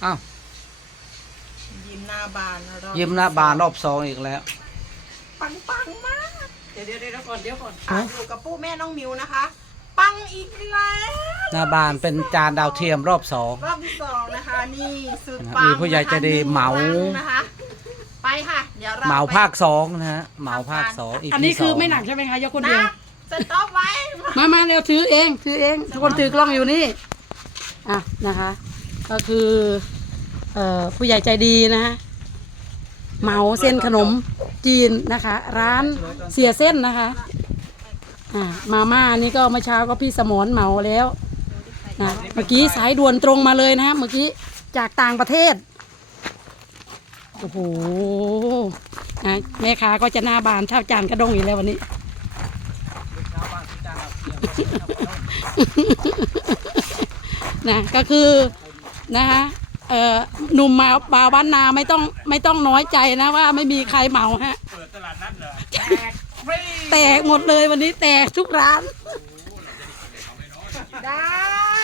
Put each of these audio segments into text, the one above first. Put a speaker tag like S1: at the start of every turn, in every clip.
S1: อ้าว
S2: ยิ้มหน้าบาน
S1: ยิ้มหน้าบานรอบ2อีกแล้ว
S2: ปังมาก
S3: เดี๋ยวก่อน
S2: อยู่กับปู่แม่น้องมิวนะคะ ปังอีกแล้ว
S1: หน้าบานเป็นจานดาวเทียมรอบ2
S2: รอบที่2นะคะนี่สุด
S1: นะครับ
S2: ปัง
S1: มีผู้ใหญ่ใจดีเหมา
S2: นะคะไปค่ะเดี๋ยวเรา
S1: เหมา
S2: ไป
S1: ภาค2นะฮะเหมาภาค2อีก
S3: อันนี้คือไม่หนักใช่ไหมคะยกคนเดียว
S2: นะสต็อปไว้
S3: มาเร็วถือเองทุกคนถือกล้องอยู่นี่อ่ะนะคะ ก็คือผู้ใหญ่ใจดีนะฮะเหมาเส้นขนมจีนนะคะ ร้านเสียเส้นนะคะมาม่านี่ก็เมื่อเช้าก็พี่สมรเหมาแล้วนะเมื่อกี้สายด่วนตรงมาเลยนะฮะเมื่อกี้จากต่างประเทศโอ้โหแม่ค้าก็จะหน้าบานเท่าจานกระด้งอยู่แล้ววันนี้ นะก็คือนะคะหนุ่มมาบาวบ้านนาไม่ต้องน้อยใจนะว่าไม่มีใครเหมาฮะเปิดตลาดนัดเหรอแตกหมดเลยวันนี้แตกทุกร้าน
S2: ได้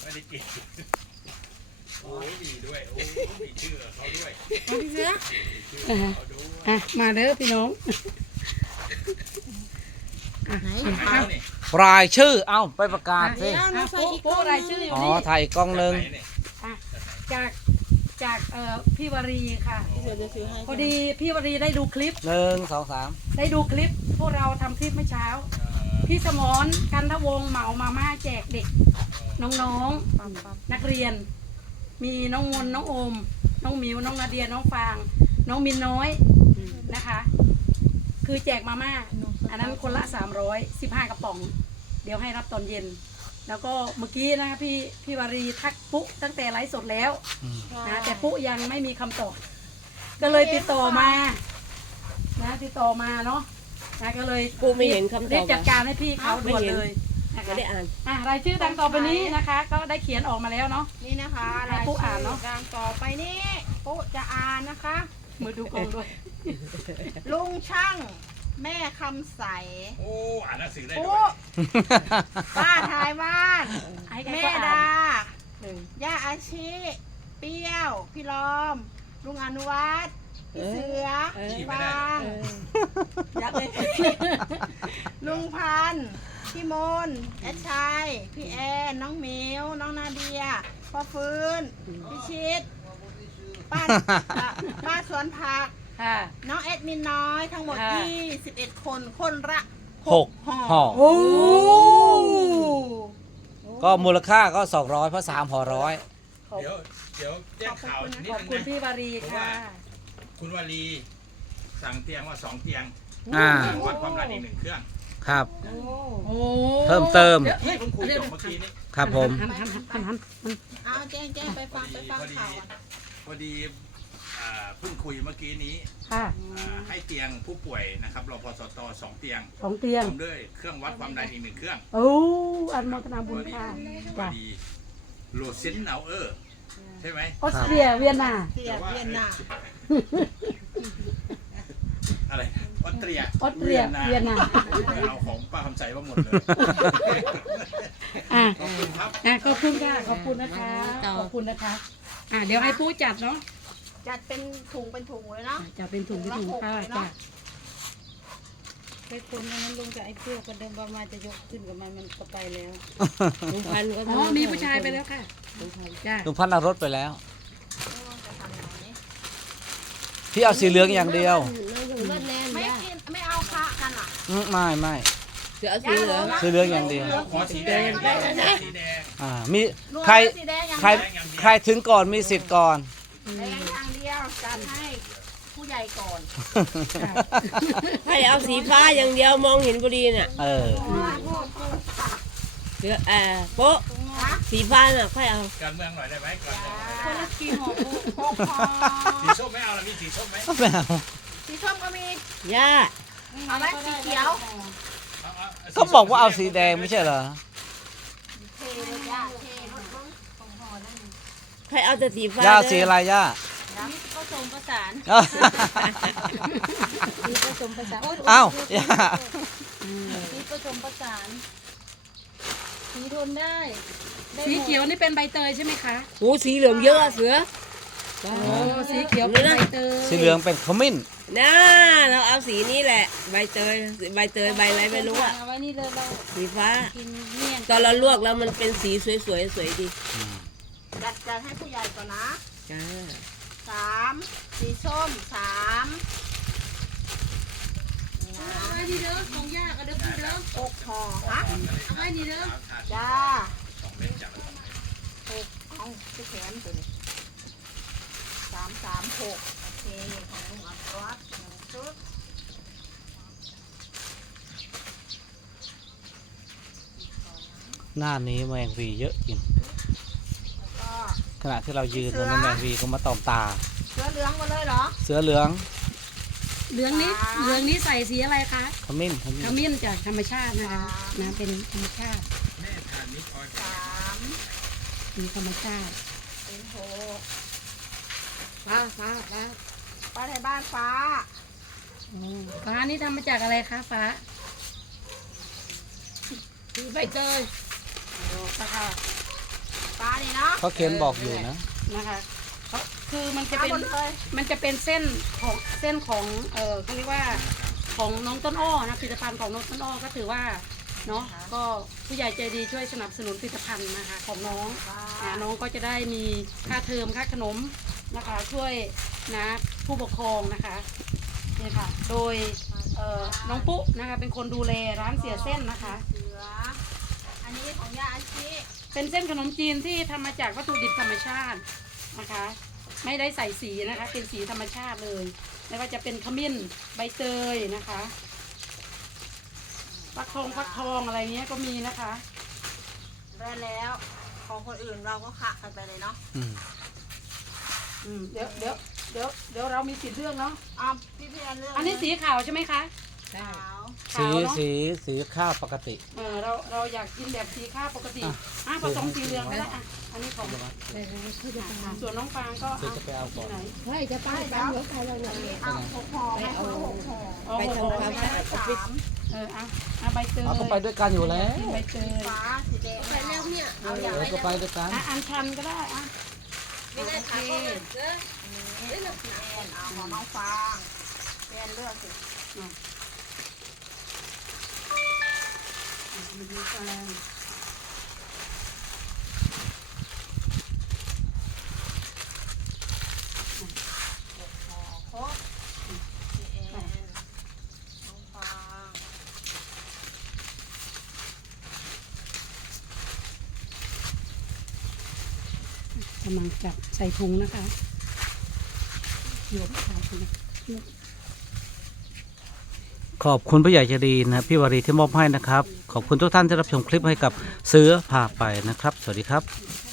S3: มาเด้อพี่น้อง
S1: รายชื่อเอ้าไปประกาศสิ
S3: โป๊ะรายชื่ออยู่
S1: อ๋อ
S3: นี่
S1: ถ่ายอีกกล้องหนึง
S3: จากพี่วรีค่ะพอดีพี่วรีได้ดูคลิป
S1: 1 2 3
S3: ได้ดูคลิปพวกเราทำคลิปเมื่อเช้า พี่สมรกันทวงศ์เหมามาม่าแจกเด็กน้องๆนักเรียน มีน้องมนน้องโอม น้องหมิวน้องนาเดียน้องฟางน้องมินน้อยนะคะ คือแจกมาม่าอันนั้นคนละ315กระป๋อง เดี๋ยวให้รับตอนเย็น แล้วก็เมื่อกี้นะคะพี่วารีทักปุ๊ตั้งแต่ไลฟ์สดแล้วนะแต่ปุ๊ยังไม่มีคำตอบก็เลยติดต่อมานะติดต่อมาเนาะนะก็เลย
S4: ปุ๊ไม่เห็นคำตอบ
S3: รีบจัดการให้พี่เขาด่วนเลยนะ
S4: ไม่
S3: คะ
S4: ได้อ่าน
S3: รายชื่อดังต่อไปนี้นะคะ ก็ได้เขียนออกมาแล้วเนาะ
S2: นี่นะคะ
S3: ให้ปุ๊อ่านเนอะ
S2: ดังต่อไปนี้ปุ๊จะอ่านนะคะ
S3: มือดูกล้องด้วย
S2: ลุงช่างแม่คำใส
S5: โอ้อ่านหนังสือได้ด้
S2: ปุ๊
S5: วย
S2: ป้าท้ายบ้าน
S3: ให้ใคร
S2: แม่
S3: ก็อ่าน
S2: ดาย่าอาชีเปรี้ยว พี่ล้อม ลุงอนุวัฒน์พี่เสือฟาง
S3: ยัดเลย
S2: ลุงพันธ์พี่มนแอดชัยพี่แอนน้องหมิวน้องนาเดียพ่อฟื้นพี่ชิดป้าป้าสวนผัก
S3: ค่ะ
S2: น้องแอดมินน้อยทั้งหมด
S3: ค่ะ
S2: 21 คนคนละ
S1: 6 ห่อ
S3: โอ้
S1: ก็มูลค่าก็200เพราะ3ห่อ100
S5: เดี๋ยวแจ้งข่าวนิด
S3: ขอบ
S5: นึง
S3: คุณ
S5: นะ
S3: พี่วารีค่ะ
S5: คุณวลีสั่งเตียงว่า2 เตียง
S1: อ่า
S5: วัดความดันอีก1 เครื่อง
S1: ครับ
S3: โอ้
S1: เพิ่มเติม
S5: ที่เพิ่งคุยจบเมื่อกี้นี้
S1: ครับผม
S3: หัน
S2: เอาแจ้งไปฟังข่าวก่อน
S5: พอดีเพิ่งคุยเมื่อกี้นี้
S3: ค่ะ
S5: ให้เตียงผู้ป่วยนะครับรพสต2 เตียง
S3: 2 เตียง
S5: พร้อมด้วยเครื่องวัดความดันอีก1 เครื่อง
S3: โอ้อันโมทนา
S5: พ
S3: บุ
S5: อ
S3: ญ
S5: ดี
S3: ค่ะ
S5: พอดีโลเซนเนาเออร์ใช่ไหม
S3: ออสเตรียเวียนนา
S2: เสียเวียนนา
S5: อะไรออสเตรีย
S3: ออสเตรียเวียนนา
S5: เอาของป้าคำใจมาหมดเลย
S3: อ่ะ
S5: ขอบคุณครับ
S3: ขอบคุณค่ะขอบคุณนะคะขอบคุณนะคะเดี๋ยวให้ผู้จัดเนาะ
S2: จัดเป็นถุงเลยเนาะ
S3: จะเป็นถุงที่ถุงค่ะจ้ะ
S4: ไปคนนั้นลงจากไอ้เปรี้ยวก็เดินประมาณจะยกขึ้นกับมันก็ไปแล้วลุงพันธุ์ก็
S3: อ๋อมีผู้ชายไปแล้วค่ะจ้ะ
S1: ลุงพันธ์เอารถไปแล้ว พี่เอาสีเหลืองอย่างเดียว
S4: เราอยู่บ้านแนน
S2: ไม่
S4: ย่า
S2: กินไม่เอาคะกันอ่ะ
S1: ไม่
S4: เสือสีเหลือง
S1: สีเหลืองอย่างเดียว
S5: ขอสีแดงสีแดง
S1: มี
S2: รวม
S1: ใคร
S2: สีแดงอย่าง
S1: ใคร
S2: เดียว
S1: ใครถึงก่อนมีสิทธิ์ก่อน
S2: แดงอย่างเดียวจัดให้ผู้ใหญ่ก่อน
S4: ให้เอาสีฟ้าอย่างเดียวมองเห็นพอดีน่ะ
S1: เออ
S4: เสือโป๊ะสีฟ้าน่ะค่อยเอา
S5: การเมืองหน่อยได้ไหมก่อน
S2: คนละกี่ห่อหกห่อ
S5: สีส้มไม่เอาละมีสีส้มไหม
S1: ไม่เอา
S2: สีส้มก็มี
S4: ย่า
S2: เอาไหมสีเขียว
S1: ก็บอกว่าเอาสีแดงไม่ใช่เหรอ
S2: เทเลยจ้าเทรถ
S4: ค่อยเอาแต่สีฟ้า
S1: ย่าสีอะไรย่า
S2: ผสมประสาน
S4: สีผสมผสาน
S1: เอ้าย่า
S2: สีผสมประสานสีทนได้
S3: สีเขียวนี่เป็นใบเตยใช่ไหมคะ
S4: โอ้สีเหลืองเยอะอะเสือ
S3: โอ้สีเขียวเป็นใบเตย
S1: สีเหลืองเป็นขมิ้น
S4: น่าเราเอาสีนี้แหละใบเตยใบอะไรไม่รู้อะ
S3: เอาไว้นี่เลยเรา
S4: สีฟ้า
S3: กินเมี่ยง
S4: ตอนเราลวกแล้วมันเป็นสีสวยๆสวยดี
S2: จัดให้ผู้ใหญ่ก่อนนะ
S4: จ้า
S2: 3สีส้ม3นี่นะ
S3: เอาไว้นี่เด้อของยากอะเด้อพี่เด้อ
S2: 6ห่อฮะ
S3: เอาไว้นี่เด้อ
S2: จ้า
S5: 2 เม็ดจาก
S2: 6เอาที่แขนตัวนี้3 3 6โอเคของลุงอัศวัต1ชุด
S1: หน้านี้แมงวีเยอะจริง
S2: แล้วก็
S1: ขณะที่เรายืนวันนั้นแมงวีก็มาตอมตา
S2: เสือเหลืองมาเลยเหรอ
S1: เสือเหลือง
S3: เหลืองนี้ใส่สีอะไรคะ
S1: ขมิ้น
S3: ขมิ้นจากธรรมชาตินะคะนะเป็นธรรมชาติ
S5: แม่ทานนิดออย
S2: 3
S3: เป็นธรรมชาติ
S2: เป็น6
S3: ฟ้าฟ้าฟ้า
S2: ป้าไทยบ้านฟ้า
S3: ฟ้านี่ทำมาจากอะไรคะฟ้าสีใบเตยนะคะ
S2: ฟ้านี่เนาะ
S1: เขาเขียนบอกอยู่นะ
S3: นะคะเขาคือมันจะ
S2: ฟ้า
S3: เป็น
S2: หมดเลย
S3: มันจะเป็นเส้นของเขาเรียกว่าของน้องต้นอ้อนะผลิตภัณฑ์ของน้องต้นอ้อก็ถือว่าเนาะก็ผู้ใหญ่ใจดีช่วยสนับสนุนผลิตภัณฑ์นะคะของน้องน้องก็จะได้มีค่าเทอมค่าขนมนะคะช่วยนะผู้ปกครองนะคะนี่ค่ะโดยน้องปุ๊นะคะเป็นคนดูแลร้านเสียเส้นนะคะ
S2: เสืออันนี้ของย่าอาชี
S3: เป็นเส้นขนมจีนที่ทำมาจากวัตถุดิบธรรมชาตินะคะ ไม่ได้ใส่สีนะคะ เป็นสีธรรมชาติเลยไม่ว่าจะเป็นขมิ้นใบเตยนะคะฟักทองอะไรเงี้ยก็มีนะคะ
S2: ได้แล้วของคนอื่นเราก็ขะกันไปเลยเนาะ
S3: เดี๋ยวเรามีสิทธิ์เลือกเนาะ
S2: อ้าวพี่แอนเลือก
S3: อันนี้สีขาวใช่ไหมคะ
S2: ขาว
S1: สี
S3: ขาวเนาะ
S1: สีข้าวปกติ
S3: เราอยากกินแบบสีข้าวปกติผสมสีเหลืองก็ได้อันนี้ของส่วนน้องฟางก็
S1: คือจะไปเอาก่อน
S3: ไหน
S4: เฮ้ยจะไปตามรถใครเราเนี่ย
S2: เอา6ห่อให้คนละ6ห่อ
S4: ไปทำความสะอาดออฟฟิศ
S3: เอาใบเตย
S1: เอาก็ไปด้วยกันอยู่แล้ว
S3: ใบเตย
S2: ฟ้าสีแดง
S4: ไปเร็วเนี่ย
S2: เอาอย่าง
S1: เอ
S2: ไร
S1: อก็ไปด้วยกัน
S3: อันชันก็ได้อ่ะ
S4: ไม่ได้ถามเขาเลยเด้อ
S2: แอนเอาของน้องฟางแอนเลือกสิ ครบพี่แอนน้องฟาง
S3: กำลังจับใส่ถุงนะคะโยกใส่ถุง
S1: ขอบคุณผู้ใหญ่ใจดีนะพี่วารีที่มอบให้นะครับ ขอบคุณทุกท่านที่รับชมคลิปให้กับเสือพาไปนะครับ สวัสดีครับ